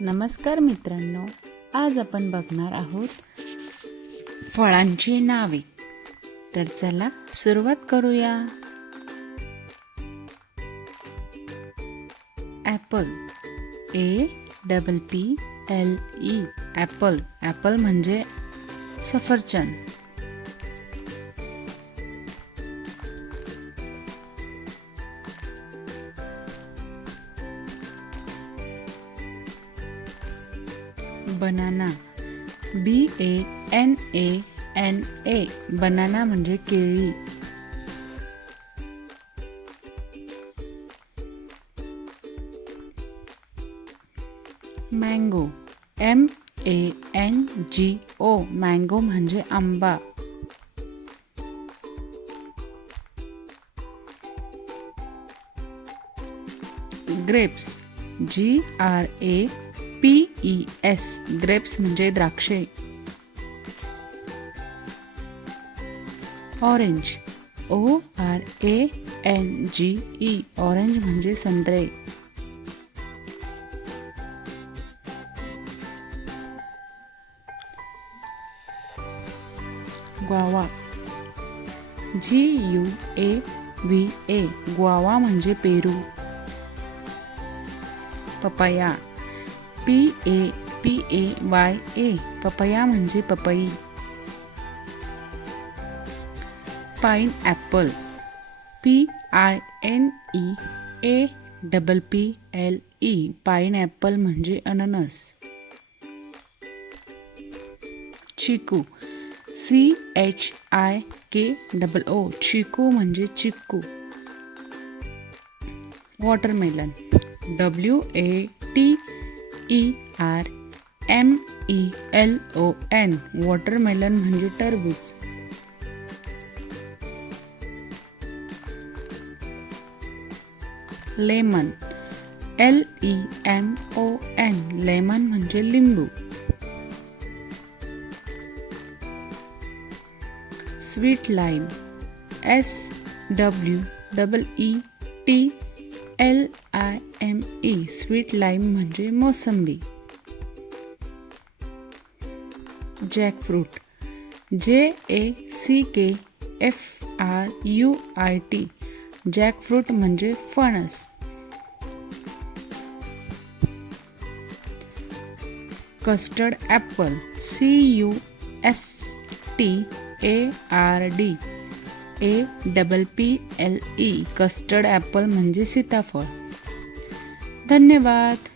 नमस्कार मित्रांनो आज आपण बघणार आहोत फळांची नावे. तर चला सुरुवात करूया. Apple. A double P L E. Apple. Apple म्हणजे सफरचंद. Banana. B A N A N A banana म्हणजे केळी. Mango M A N G O mango म्हणजे आंबा. Grapes G R A P E S grapes म्हणजे द्राक्षे. Orange O R A N G E orange म्हणजे संत्रे. Guava G U A V A guava म्हणजे Peru. Papaya P A P A Y A papaya म्हणजे पपई. Pineapple P I N E A double P L E pineapple म्हणजे अननस chikoo C H I के double O chikoo म्हणजे chikoo watermelon W A T E R M E L O N watermelon म्हणजे टरबूज lemon L E M O N lemon म्हणजे लिंबू. Sweet lime S W double E T L I M E sweet lime म्हणजे मोसंबी. Jackfruit J A C K F R U I T jackfruit म्हणजे फणस. Custard apple C U S T A R D A double P L E custard apple म्हणजे सीताफळ धन्यवाद।